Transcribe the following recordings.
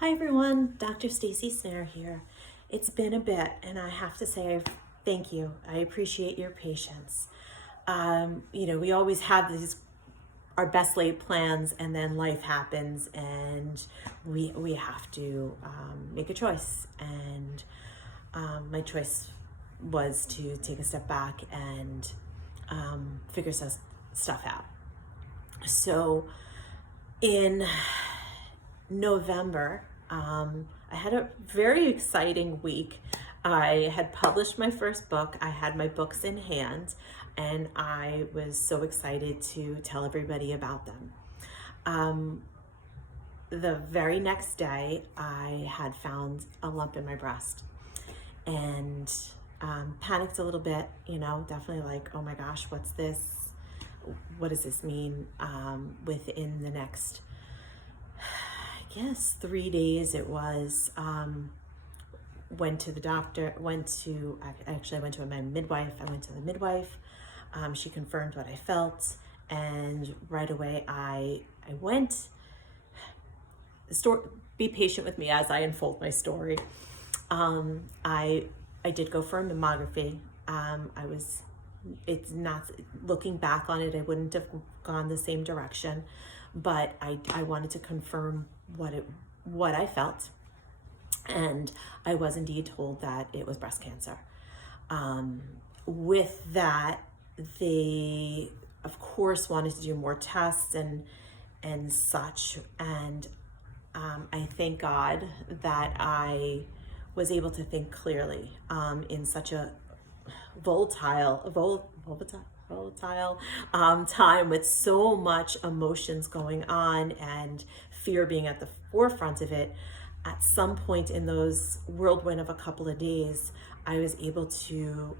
Hi everyone, Dr. Stacy Snare here. It's been a bit, and I have to say thank you. I appreciate your patience. We always have these our best laid plans, and then life happens, and we have to make a choice. And my choice was to take a step back and figure some stuff out. So in November, I had a very exciting week. I had published my first book. I had my books in hand, and I was so excited to tell everybody about them. The very next day, I had found a lump in my breast and panicked a little bit, definitely like, oh my gosh, what's this? What does this mean? Within the next 3 days it was, went to the doctor, I went to my midwife. I went to the midwife. She confirmed what I felt, and right away I went. Be patient with me as I unfold my story. I did go for a mammography. It's not, looking back on it, I wouldn't have gone the same direction, but I wanted to confirm what I felt, and I was indeed told that it was breast cancer. With that, they of course wanted to do more tests and such, and I thank God that I was able to think clearly in such a volatile time, with so much emotions going on and fear being at the forefront of it. At some point in those whirlwind of a couple of days, I was able to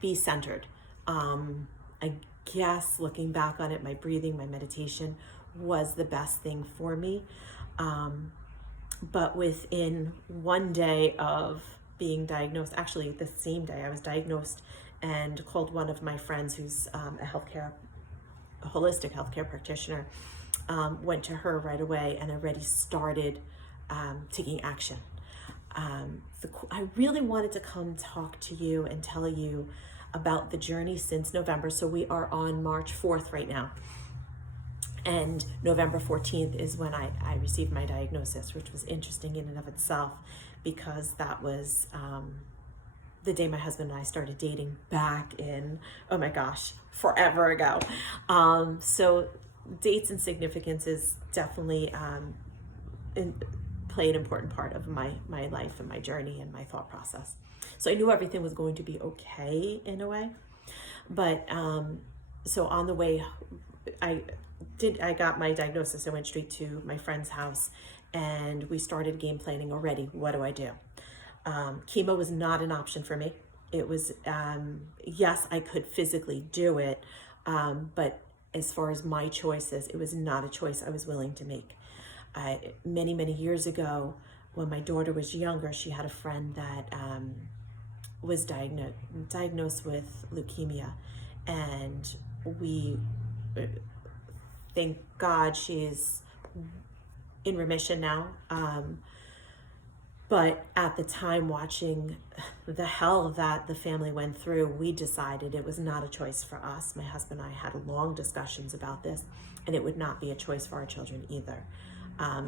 be centered. I guess looking back on it, my breathing, my meditation was the best thing for me. But within one day of being diagnosed, actually the same day I was diagnosed, and called one of my friends who's a holistic healthcare practitioner, went to her right away and already started taking action. I really wanted to come talk to you and tell you about the journey since November. So we are on March 4th right now. And November 14th is when I received my diagnosis, which was interesting in and of itself, because that was the day my husband and I started dating back in, oh my gosh, forever ago. So dates and significance is definitely play an important part of my life and my journey and my thought process. So I knew everything was going to be okay in a way. But so on the way, I got my diagnosis. I went straight to my friend's house and we started game planning already. What do I do? Chemo was not an option for me. It was, yes, I could physically do it, but as far as my choices, it was not a choice I was willing to make. Many years ago, when my daughter was younger, she had a friend that was diagnosed with leukemia, and we, thank God, she's in remission now. But at the time, watching the hell that the family went through, we decided it was not a choice for us. My husband and I had long discussions about this, and it would not be a choice for our children either,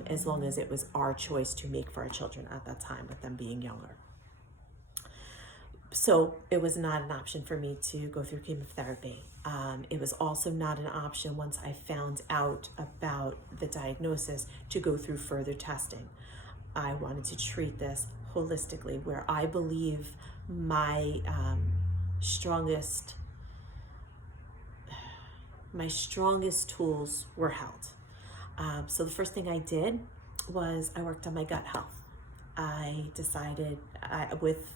as long as it was our choice to make for our children at that time, with them being younger. So it was not an option for me to go through chemotherapy. It was also not an option, once I found out about the diagnosis, to go through further testing. I wanted to treat this holistically, where I believe my strongest tools were held. So the first thing I did was I worked on my gut health. I decided with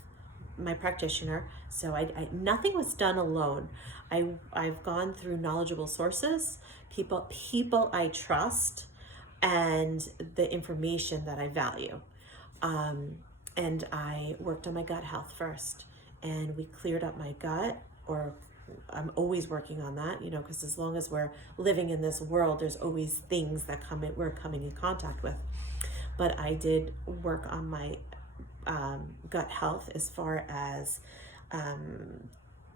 my practitioner, so nothing was done alone. I've gone through knowledgeable sources, people I trust, and the information that I value. And I worked on my gut health first, and we cleared up my gut, or I'm always working on that, because as long as we're living in this world, there's always things that we're coming in contact with. but I did work on my gut health as far as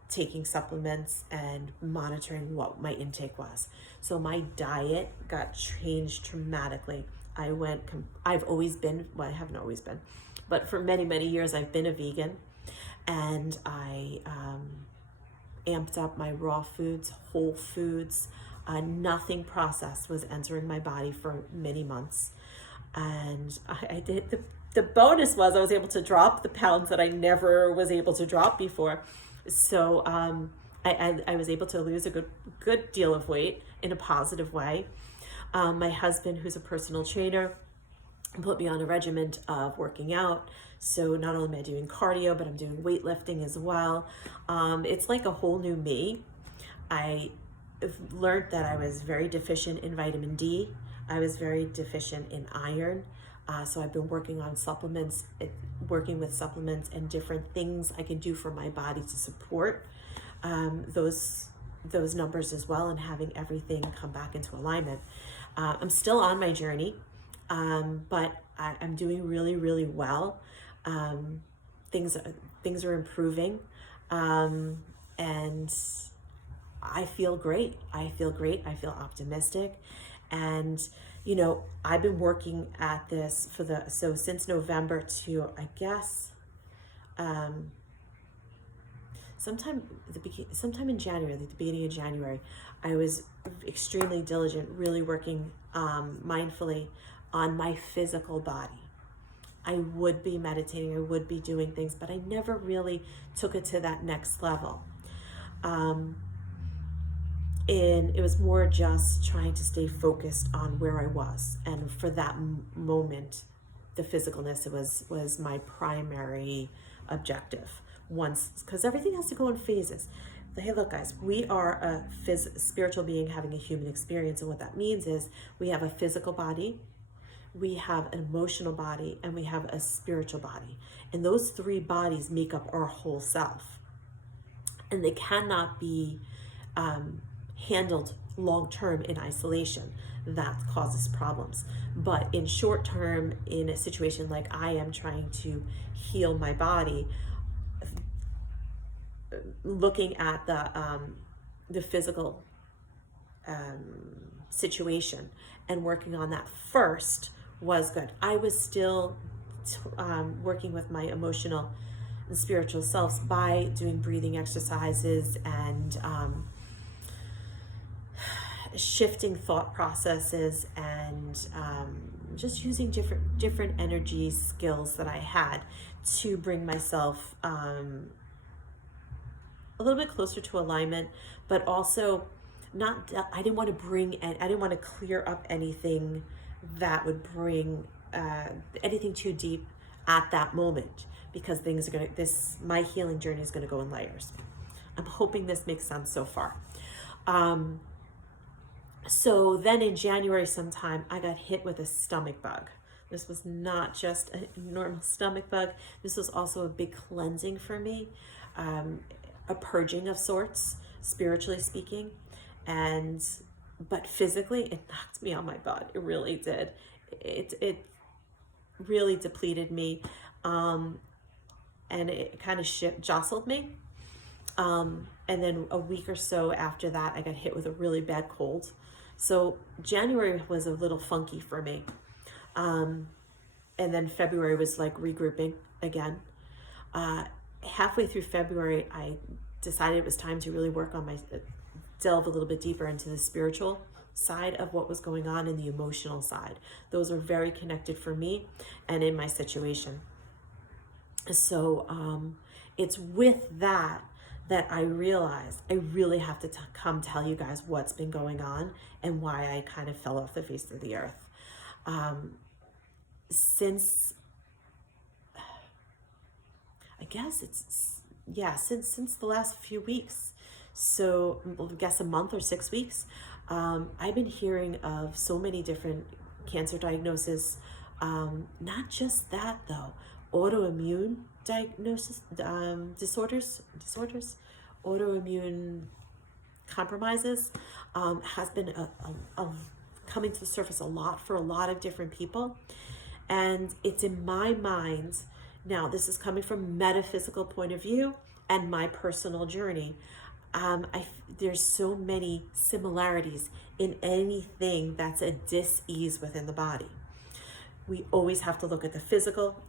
taking supplements and monitoring what my intake was. So my diet got changed dramatically. I've always been, well, I haven't always been, but for many, many years I've been a vegan, and I amped up my raw foods, whole foods. Nothing processed was entering my body for many months. And I did, the bonus was I was able to drop the pounds that I never was able to drop before. So I was able to lose a good deal of weight in a positive way. My husband, who's a personal trainer, put me on a regimen of working out. So not only am I doing cardio, but I'm doing weightlifting as well. It's like a whole new me. I learned that I was very deficient in vitamin D. I was very deficient in iron. So I've been working on supplements, working with supplements and different things I can do for my body to support those numbers as well, and having everything come back into alignment. I'm still on my journey, but I'm doing really, really well. Things are improving, and I feel great. I feel optimistic. And, you know, I've been working at this since November to, I guess, sometime in January, at the beginning of January, I was extremely diligent, really working mindfully on my physical body. I would be meditating, I would be doing things, but I never really took it to that next level. And it was more just trying to stay focused on where I was. And for that moment, the physicalness was my primary objective. Because everything has to go in phases. Hey, look, guys, we are a spiritual being having a human experience. And what that means is we have a physical body, we have an emotional body, and we have a spiritual body. And those three bodies make up our whole self. And they cannot be handled long-term in isolation. That causes problems. But in short term, in a situation like I am trying to heal my body, looking at the physical situation and working on that first was good. I was still working with my emotional and spiritual selves by doing breathing exercises and shifting thought processes, and just using different energy skills that I had to bring myself a little bit closer to alignment, but also I didn't want to clear up anything that would bring anything too deep at that moment, because my healing journey is going to go in layers. I'm hoping this makes sense so far. So then in January sometime, I got hit with a stomach bug. This was not just a normal stomach bug. This was also a big cleansing for me, a purging of sorts, spiritually speaking. But physically, it knocked me on my butt. It really did. It really depleted me, and it kind of jostled me. And then a week or so after that, I got hit with a really bad cold. So January was a little funky for me. And then February was like regrouping again. Halfway through February, I decided it was time to really work on delve a little bit deeper into the spiritual side of what was going on and the emotional side. Those are very connected for me and in my situation. So it's with that I realized I really have to come tell you guys what's been going on and why I kind of fell off the face of the earth. Since the last few weeks, so I guess a month or 6 weeks, I've been hearing of so many different cancer diagnoses. Not just that though, autoimmune diagnosis, disorders, autoimmune compromises has been a coming to the surface a lot for a lot of different people. And it's in my mind, now this is coming from a metaphysical point of view and my personal journey. There's so many similarities in anything that's a dis-ease within the body. We always have to look at the physical,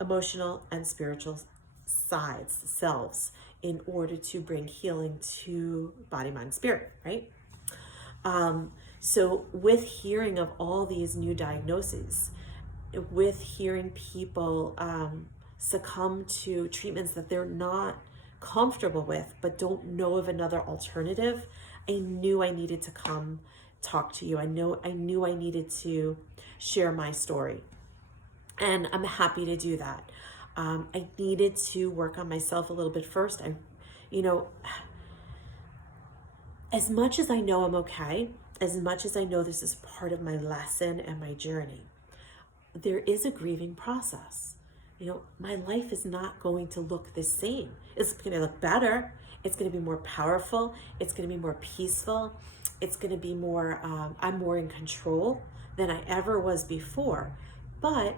emotional, and spiritual sides, selves, in order to bring healing to body, mind, spirit, right? So with hearing of all these new diagnoses, with hearing people succumb to treatments that they're not comfortable with, but don't know of another alternative, I knew I needed to come talk to you. I knew I needed to share my story. And I'm happy to do that. I needed to work on myself a little bit first. As much as I know I'm okay, as much as I know this is part of my lesson and my journey, there is a grieving process. My life is not going to look the same. It's going to look better. It's going to be more powerful. It's going to be more peaceful. It's going to be more, I'm more in control than I ever was before. But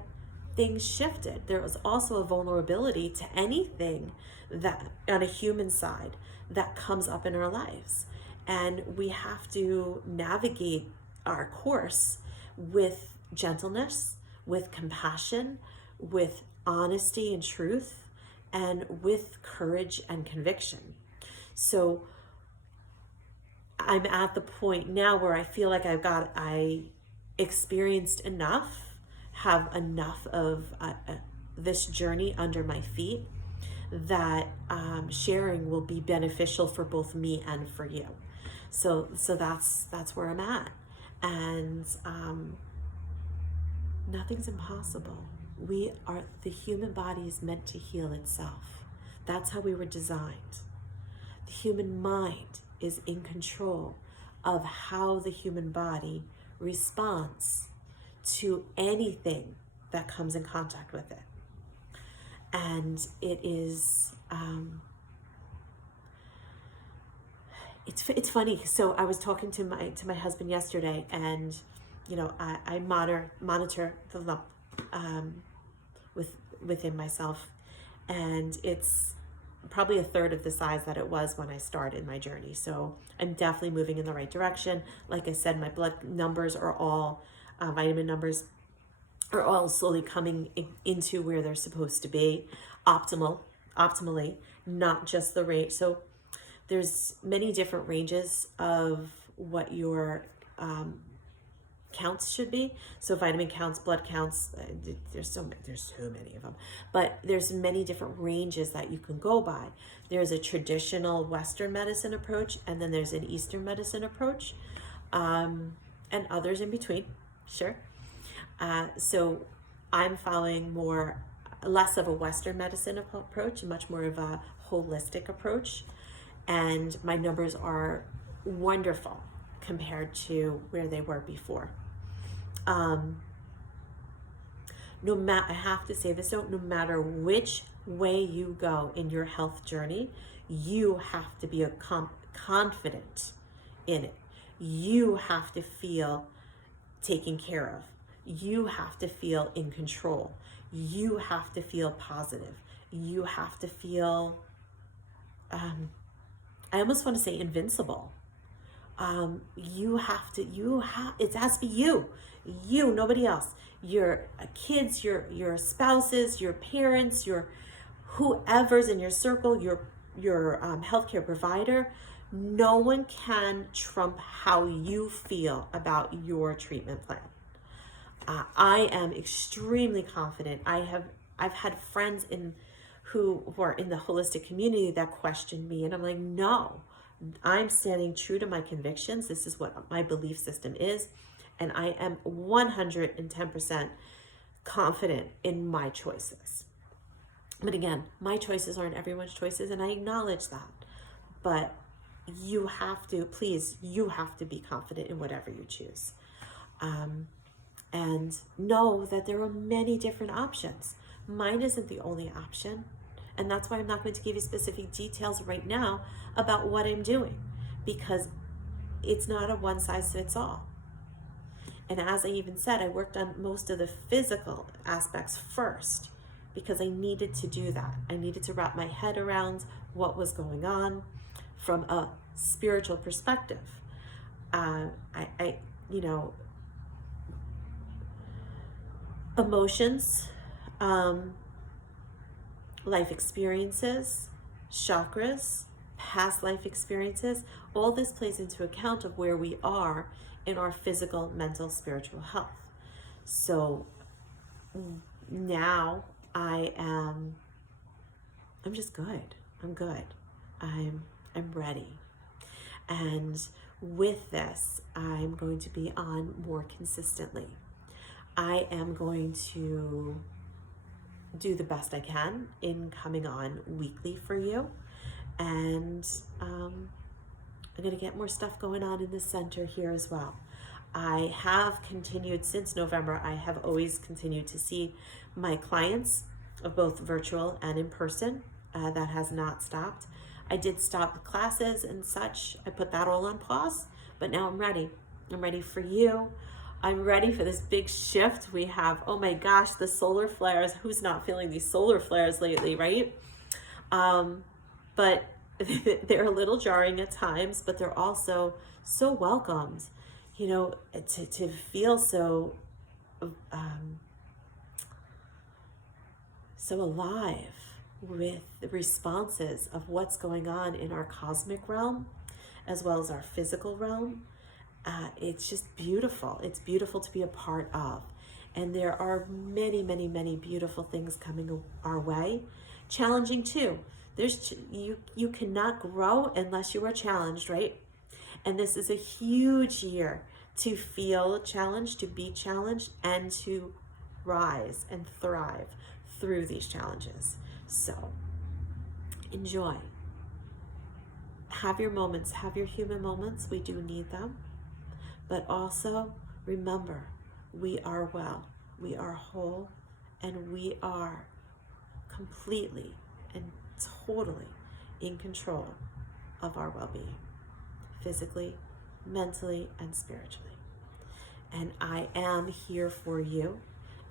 things shifted. There was also a vulnerability to anything that on a human side that comes up in our lives. And we have to navigate our course with gentleness, with compassion, with honesty and truth, and with courage and conviction. So I'm at the point now where I feel like I experienced enough, have enough of this journey under my feet, that sharing will be beneficial for both me and for you. So that's where I'm at. And nothing's impossible. The human body is meant to heal itself. That's how we were designed. The human mind is in control of how the human body responds to anything that comes in contact with it. And it is, it's funny. So I was talking to my husband yesterday, and I monitor the lump within myself, and it's probably a third of the size that it was when I started my journey. So I'm definitely moving in the right direction. Like I said, my blood numbers are all, vitamin numbers are all slowly coming into where they're supposed to be, optimally, not just the rate. So there's many different ranges of what your counts should be. So vitamin counts, blood counts, there's so many of them, but there's many different ranges that you can go by. There's a traditional Western medicine approach, and then there's an Eastern medicine approach, and others in between, sure. So I'm following less of a Western medicine approach, much more of a holistic approach, and my numbers are wonderful compared to where they were before. I have to say this, no matter which way you go in your health journey, you have to be confident in it. You have to feel taken care of. You have to feel in control. You have to feel positive. You have to feel, I almost want to say invincible. It has to be you, nobody else. Your kids, your spouses, your parents, your whoever's in your circle, your healthcare provider. No one can trump how you feel about your treatment plan. I am extremely confident. I've had friends who are in the holistic community that question me, and I'm like, no. I'm standing true to my convictions. This is what my belief system is. And I am 110% confident in my choices. But again, my choices aren't everyone's choices, and I acknowledge that. But you have to be confident in whatever you choose. And know that there are many different options. Mine isn't the only option. And that's why I'm not going to give you specific details right now about what I'm doing, because it's not a one size fits all. And as I even said, I worked on most of the physical aspects first because I needed to do that. I needed to wrap my head around what was going on from a spiritual perspective. You know, emotions, life experiences, chakras, past life experiences, all this plays into account of where we are in our physical, mental, spiritual health. So now I'm just good. I'm good. I'm ready. And with this, I'm going to be on more consistently. I am going to do the best I can in coming on weekly for you. And I'm going to get more stuff going on in the center here as well. I have continued since November. I have always continued to see my clients of both virtual and in person. That has not stopped. I did stop classes and such. I put that all on pause, but now I'm ready. I'm ready for you. I'm ready for this big shift. We have, oh my gosh, the solar flares. Who's not feeling these solar flares lately, right? But they're a little jarring at times, but they're also so welcomed, you know, to feel so so alive with the responses of what's going on in our cosmic realm as well as our physical realm. It's just beautiful. It's beautiful to be a part of. And there are many, many, many beautiful things coming our way. Challenging too. You cannot grow unless you are challenged, right? And this is a huge year to feel challenged, to be challenged, and to rise and thrive through these challenges. So enjoy. Have your moments, have your human moments. We do need them. But also remember, we are well, we are whole, and we are completely and totally in control of our well-being, physically, mentally, and spiritually. And I am here for you.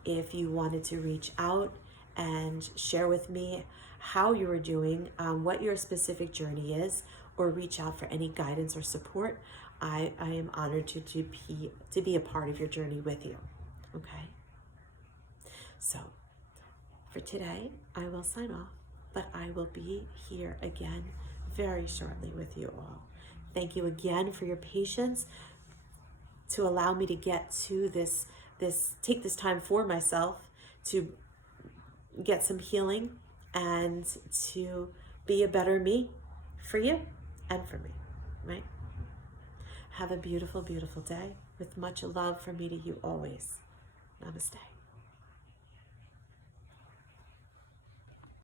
If you wanted to reach out and share with me how you are doing, what your specific journey is, or reach out for any guidance or support, I am honored to be a part of your journey with you. Okay? So for today, I will sign off, but I will be here again very shortly with you all. Thank you again for your patience to allow me to get to take this time for myself to get some healing and to be a better me for you and for me, right? Have a beautiful, beautiful day with much love from me to you always. Namaste.